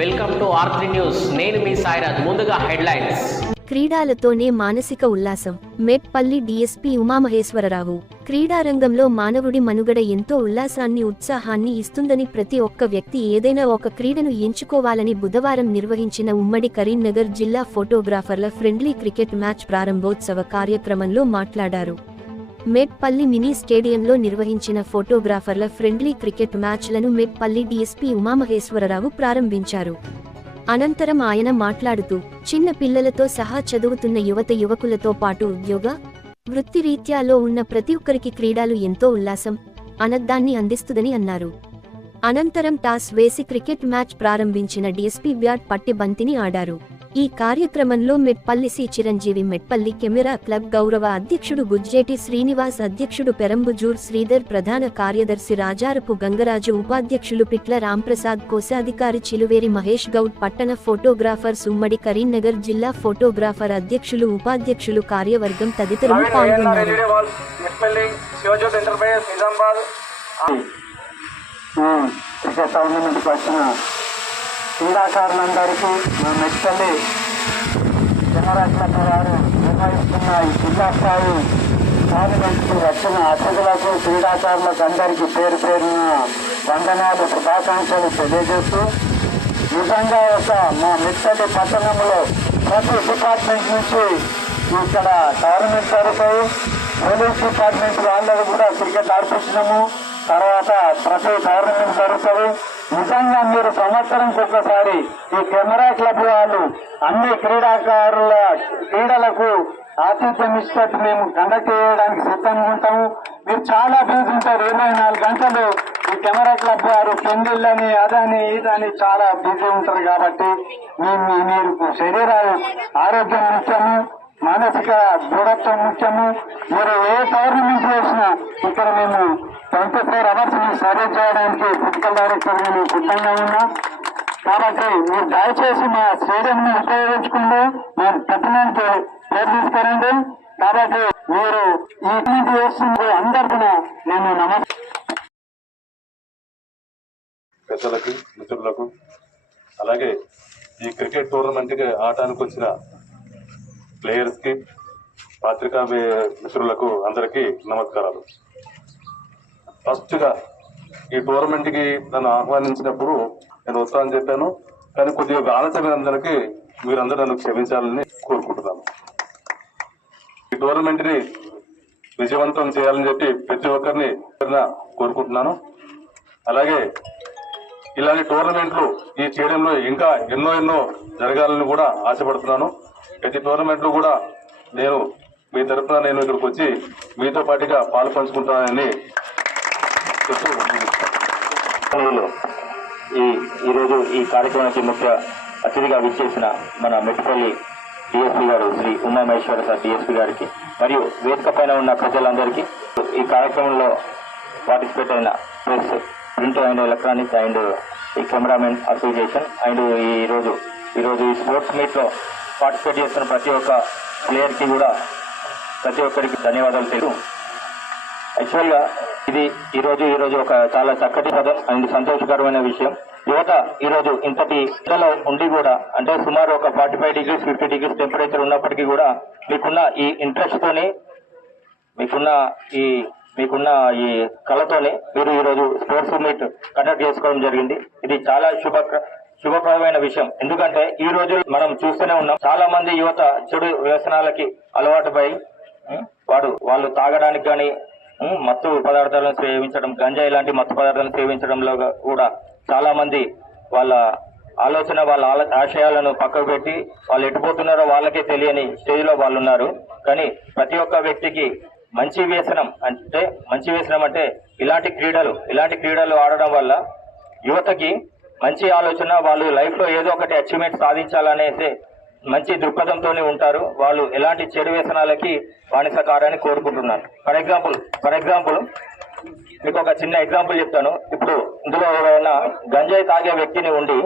Welcome to R3 news. నేను మీ సాయిరాజ్. ముందుగా headlines. క్రీడలతోనే మానసిక ఉల్లాసం. మెట్పల్లి డీఎస్పీ ఉమామహేశ్వరరావు. క్రీడారంగంలో మానవుడి మనుగడ ఎంతో ఉల్లాసాన్ని, ఉత్సాహాన్ని ఇస్తుందని, ప్రతి ఒక్క వ్యక్తి ఏదైనా ఒక క్రీడను ఎంచుకోవాలని బుధవారం నిర్వహించిన ఉమ్మడి కరీంనగర్ జిల్లా ఫోటోగ్రాఫర్ల ఫ్రెండ్లీ క్రికెట్ మ్యాచ్ ప్రారంభోత్సవ కార్యక్రమంలో మాట్లాడారు. మెట్పల్లి మినీ స్టేడియంలో నిర్వహించిన ఫోటోగ్రాఫర్ల ఫ్రెండ్లీ క్రికెట్ మ్యాచ్లను మెట్పల్లి డీఎస్పీ ఉమామహేశ్వరరావు ప్రారంభించారు. అనంతరం ఆయన మాట్లాడుతూ, చిన్న పిల్లలతో సహా చదువుతున్న యువకులతో పాటు ఉద్యోగ, వృత్తిరీత్యాలో ఉన్న ప్రతి ఒక్కరికి క్రీడలు ఎంతో ఉల్లాసం, ఆనందాన్ని అందిస్తుందని అన్నారు. అనంతరం టాస్ వేసి క్రికెట్ మ్యాచ్ ప్రారంభించిన డీఎస్పీ బ్యాట్ పట్టి బంతిని ఆడారు. ఈ కార్యక్రమంలో Metpalli C Chiranjeevi, Metpalli camera club గౌరవ అధ్యక్షుడు గుజ్జేటి శ్రీనివాస్, అధ్యక్షుడు పెరంబుజూర్ శ్రీధర్, ప్రధాన కార్యదర్శి రాజారపు గంగరాజు, ఉపాధ్యక్షులు పిట్ల రాంప్రసాద్, కోశాధికారి చిలువేరి మహేష్ గౌడ్, పట్టణ ఫోటోగ్రాఫర్స్, ఉమ్మడి కరీంనగర్ జిల్లా ఫోటోగ్రాఫర్ అధ్యక్షులు, ఉపాధ్యక్షులు, కార్యవర్గం తదితరులు పాల్గొన్నారు. క్రీడాకారులందరికీ మా మెట్పల్లి కెమెరా క్లబ్ వారు నిర్వహిస్తున్న ఈ జిల్లా స్థాయి టోర్నమెంట్కి వచ్చిన అతిథులకు, క్రీడాకారులకు అందరికీ పేరు పేరున వందనాలు, శుభాకాంక్షలు తెలియజేస్తూ, నిజంగా మా మెట్పల్లి పట్టణంలో ప్రతి డిపార్ట్మెంట్ నుంచి ఇక్కడ టోర్నమెంట్ జరుగుతాయి. పోలీస్ డిపార్ట్మెంట్ వాళ్ళకు కూడా క్రికెట్ ఆడిపించినాము. తర్వాత ప్రతి టోర్నమెంట్ జరుగుతుంది. నిజంగా మీరు సంవత్సరంకి ఒకసారి ఈ కెమెరా క్లబ్ వాళ్ళు అన్ని క్రీడలకు ఆతిథ్యం ఇచ్చినట్టు మేము కండక్ట్ చేయడానికి సిద్ధంగా ఉంటాము. మీరు చాలా బిజీ ఉంటారు. 24 గంటలు ఈ కెమెరా క్లబ్ వారు పెండిళ్ళని, అదని ఇదని చాలా బిజీ ఉంటారు. కాబట్టి మీరు శరీరాలు ఆరోగ్యం ముఖ్యము, మానసిక దృఢత్వం ముఖ్యము. మీరు ఏ టోర్నమెంట్ చేసినా ఇక్కడ మేము 24 అవర్స్ సర్వీస్ చేయడానికి ఫిజికల్ డైరెక్టర్ మేము సిద్ధంగా ఉన్నాం. కాబట్టి మీరు దయచేసి మా స్టేడియంని ఉపయోగించుకుంటూ మీరు పట్టణానికి పేరు తీసుకురండి. కాబట్టి మీరు ఈ టీం చేస్తుంది అందరికీ నేను పెద్దలకు, మిత్రులకు, అలాగే ఈ క్రికెట్ టోర్నమెంట్కి ఆడటానికి వచ్చిన ప్లేయర్స్కి, పత్రికా మిత్రులకు అందరికీ నమస్కారాలు. ఫస్ట్గా ఈ టోర్నమెంట్కి నన్ను ఆహ్వానించినప్పుడు నేను వస్తానని చెప్పాను. కానీ కొద్దిగా ఆలస్యమైనందరికీ మీరందరూ నన్ను క్షమించాలని కోరుకుంటున్నాను. ఈ టోర్నమెంట్ని విజయవంతం చేయాలని చెప్పి ప్రతి ఒక్కరిని కోరుకుంటున్నాను. అలాగే ఇలాంటి టోర్నమెంట్లు ఈ స్టేడియంలో ఇంకా ఎన్నో జరగాలని కూడా ఆశపడుతున్నాను. ప్రతి టోర్నమెంట్లు కూడా మీ తరఫున నేను ఇక్కడికి వచ్చి మీతో పాటుగా పాలు పంచుకుంటానని ఈరోజు ఈ కార్యక్రమానికి ముఖ్య అతిథిగా విచ్చేసిన మన మెట్పల్లి డిఎస్పీ గారు శ్రీ ఉమామహేశ్వర సార్ డిఎస్పీ గారికి, మరియు వేదిక పైన ఉన్న ప్రజలందరికీ, ఈ కార్యక్రమంలో పార్టిసిపేట్ అయిన press, print and electronics and ఈ కెమెరామెన్ అసోసియేషన్ అండ్ ఈరోజు ఈ స్పోర్ట్స్ మీట్లో పార్టిసిపేట్ చేస్తున్న ప్రతి ఒక్క ప్లేయర్కి కూడా ప్రతి ఒక్కరికి ధన్యవాదాలు తెలుసు. యాక్చువల్గా ఇది ఈరోజు ఒక చాలా చక్కటి పదం అండ్ సంతోషకరమైన విషయం. యువత ఈరోజు ఇంతటి ఎండలో ఉండి కూడా, అంటే సుమారు ఒక 45 డిగ్రీస్ 50 డిగ్రీస్ టెంపరేచర్ ఉన్నప్పటికీ కూడా మీకున్న ఈ ఇంట్రెస్ట్ తోని, మీకున్న ఈ కళతోనే మీరు ఈరోజు స్పోర్ట్స్ మీట్ కండక్ట్ చేసుకోవడం జరిగింది. ఇది చాలా శుభప్రదమైన విషయం. ఎందుకంటే ఈ రోజు మనం చూస్తూనే ఉన్నాం, చాలా మంది యువత చెడు వ్యసనాలకి అలవాటు పై వాళ్ళు తాగడానికి కానీ, మత్తు పదార్థాలను సేవించడం, గంజాయి లాంటి మత్తు పదార్థాలను సేవించడంలో కూడా చాలా మంది వాళ్ళ ఆశయాలను పక్కకు పెట్టి వాళ్ళు ఎటుపోతున్నారో వాళ్ళకే తెలియని స్టేజ్లో వాళ్ళు ఉన్నారు. కానీ ప్రతి ఒక్క వ్యక్తికి మంచి వ్యసనం అంటే ఇలాంటి క్రీడలు ఆడడం వల్ల యువతకి మంచి ఆలోచన, వాళ్ళు లైఫ్లో ఏదో ఒకటి అచీవ్మెంట్ సాధించాలనేసి మంచి దృక్పథంతోనే ఉంటారు. వాళ్ళు ఎలాంటి చెడు వ్యసనాలకి బానిస కారని కోరుకుంటున్నారు. ఫర్ ఎగ్జాంపుల్ మీకు ఒక చిన్న ఎగ్జాంపుల్ చెప్తాను. ఇప్పుడు ఇందులో ఎవరైనా గంజాయి తాగే వ్యక్తిని ఉండి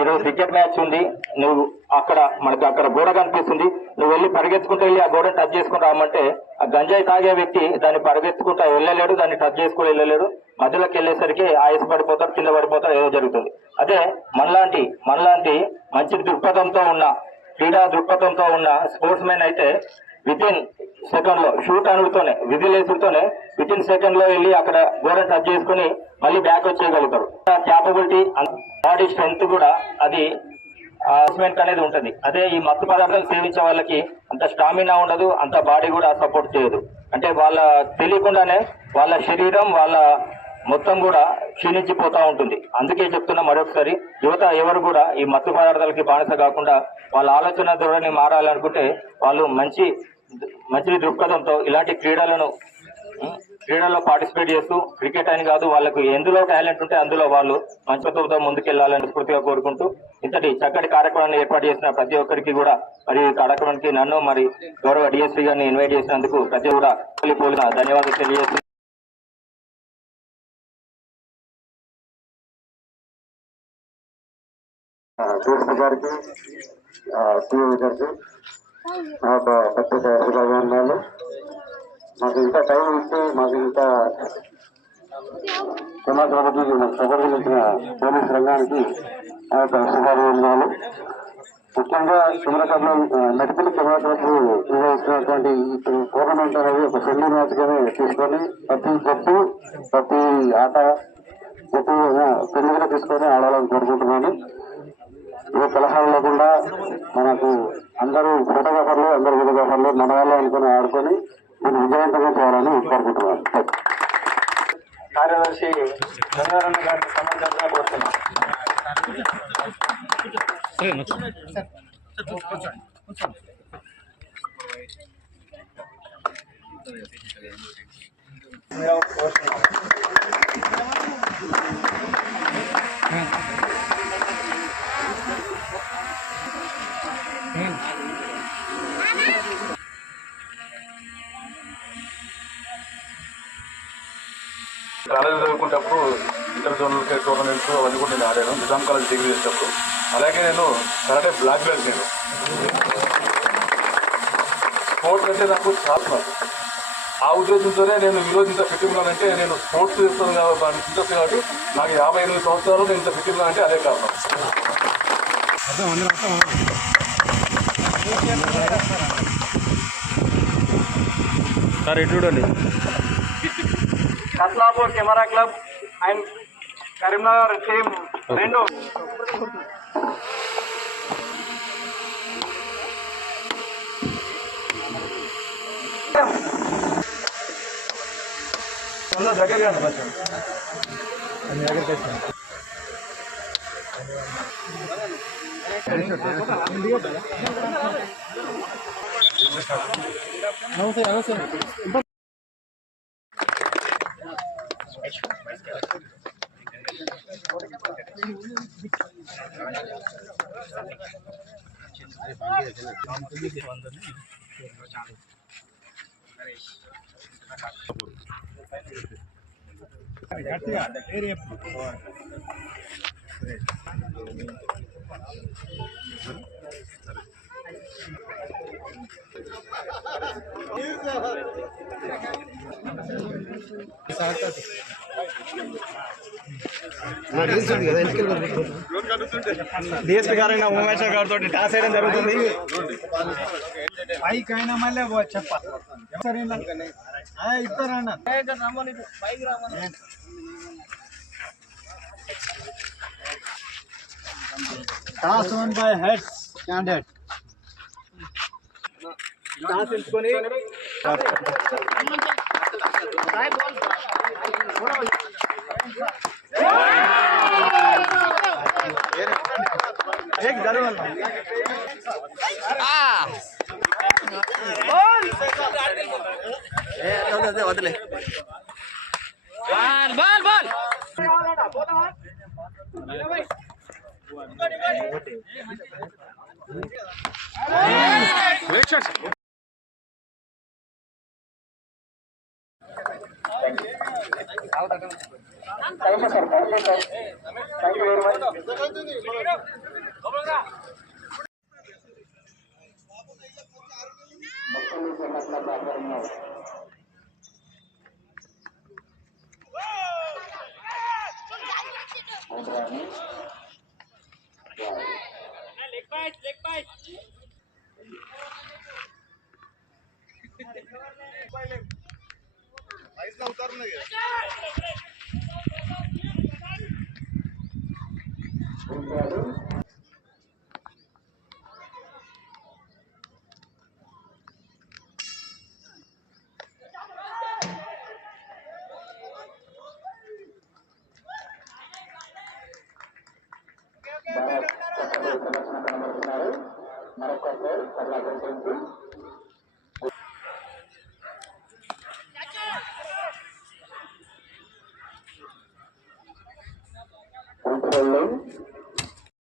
ఈరోజు క్రికెట్ మ్యాచ్ ఉంది, నువ్వు మనకు అక్కడ గోడ కనిపిస్తుంది, నువ్వు వెళ్ళి పరిగెత్తుకుంటూ వెళ్ళి ఆ గోడను టచ్ చేసుకుని రామంటే ఆ గంజాయి తాగే వ్యక్తి దాన్ని పరిగెత్తుకుంటా వెళ్ళలేడు, దాన్ని టచ్ చేసుకుని వెళ్ళలేడు, మధ్యలోకి వెళ్ళేసరికి ఆయుష్ పడిపోతాడు, కింద పడిపోతాడు, ఏదో జరుగుతుంది. అదే మనలాంటి మంచి దృక్పథంతో ఉన్న క్రీడా దృక్పథంతో ఉన్న స్పోర్ట్స్ మెన్ అయితే వితిన్ సెకండ్ లో షూట్ అనుడుతోనే విజిలేసుడుతోనే వితిన్ సెకండ్ లో వెళ్ళి అక్కడ గోడను టచ్ చేసుకుని మళ్ళీ బ్యాక్ వచ్చేయగలుగుతారు. క్యాపబిలిటీ బాడీ స్ట్రెంగ్త్ కూడా అది అసెస్మెంట్ అనేది ఉంటుంది. అదే ఈ మత్తు పదార్థాలు సేవించే వాళ్ళకి అంత స్టామినా ఉండదు, అంత బాడీ కూడా సపోర్ట్ చేయదు. అంటే వాళ్ళ తెలియకుండానే వాళ్ళ శరీరం వాళ్ళ మొత్తం కూడా క్షీణించిపోతూ ఉంటుంది. అందుకే చెప్తున్నా మరొకసారి, యువత ఎవరు కూడా ఈ మత్తు పదార్థాలకి బానిస కాకుండా వాళ్ళ ఆలోచన ధోరణి మారాలనుకుంటే వాళ్ళు మంచి దృక్పథంతో ఇలాంటి క్రీడల్లో పార్టిసిపేట్ చేస్తూ క్రికెట్ అని కాదు, వాళ్ళకు ఎందులో టాలెంట్ ఉంటే అందులో వాళ్ళు మంచితో ముందుకెళ్లాలని స్ఫూర్తిగా కోరుకుంటూ ఇంతటి చక్కటి కార్యక్రమాన్ని ఏర్పాటు చేసిన ప్రతి ఒక్కరికి కూడా మరి ఈ కార్యక్రమానికి నన్ను మరి గౌరవ డిఎస్పీ గారిని ఇన్వైట్ చేసినందుకు ప్రతి కూడా పోలిన ధన్యవాదాలు తెలియజేస్తున్నాను. డిఎస్పీ గారికి సిఓ గారికి నాకు ప్రత్యేక శుభాభివందనాలు. మాకు ఇంత టైం ఇచ్చి మాకు ఇంత క్షమాపణకి సహకరించిన పోలీస్ రంగానికి ఆ యొక్క శుభాభివందనాలు. ముఖ్యంగా కెమెరాలో మెడికల్ కెమెరాలకు నిర్వహిస్తున్నటువంటి ఈ టోర్నమెంట్ అనేది ఒక ఫ్రెండ్లీ మ్యాచ్ గానే తీసుకొని ప్రతి జట్టు ప్రతి ఆట జట్టు ఫ్రెండ్లీగా తీసుకొని ఆడాలని కోరుకుంటున్నాను. ఏ కలహాలు లేకుండా మనకు అందరూ ఫోటోగ్రాఫర్లు అందరు వీడియోగ్రాఫర్లు మన వాళ్ళు అనుకుని ఆడుకొని దీన్ని విజయవంతంగా చేయాలని కోరుకుంటున్నాను. కార్యదర్శి గంగారన్న గారిని సమాచారంగా కోరుతున్నాను. కాలేజీ చదువుకునేటప్పుడు ఇంటర్ జోనల్ టోర్నమెంట్స్ అవన్నీ కూడా నేను ఆడాను, నిజాం కాలేజ్ డిగ్రీ చేసేటప్పుడు. అలాగే నేను కరాటే బ్లాక్ బెల్ట్. నేను స్పోర్ట్స్ అంటే నాకు చాలా ఆ ఉద్దేశంతోనే నేను ఈరోజు ఇంత ఫిట్ ఉన్నానంటే నేను స్పోర్ట్స్ చేస్తాను కాబట్టి ఇంట్రెస్ట్ కాబట్టి నాకు 58 సంవత్సరాలు నేను ఇంత ఫిట్ ఉన్నానంటే అదే కారణం. సార్ ఇటు చూడండి. Katlapur camera club and Karimnagar team రెండు దగ్గరగా డిఎస్పీ గారైనా ఉమేశ్వర్ గారితో టాస్ వేయడం జరుగుతుంది. పైకైనా మళ్ళీ చెప్పాలి ఇస్తారన్న toss one by head candidate toss ఎంచుకొని వదిలే thank you sir, thank you very much. మరొక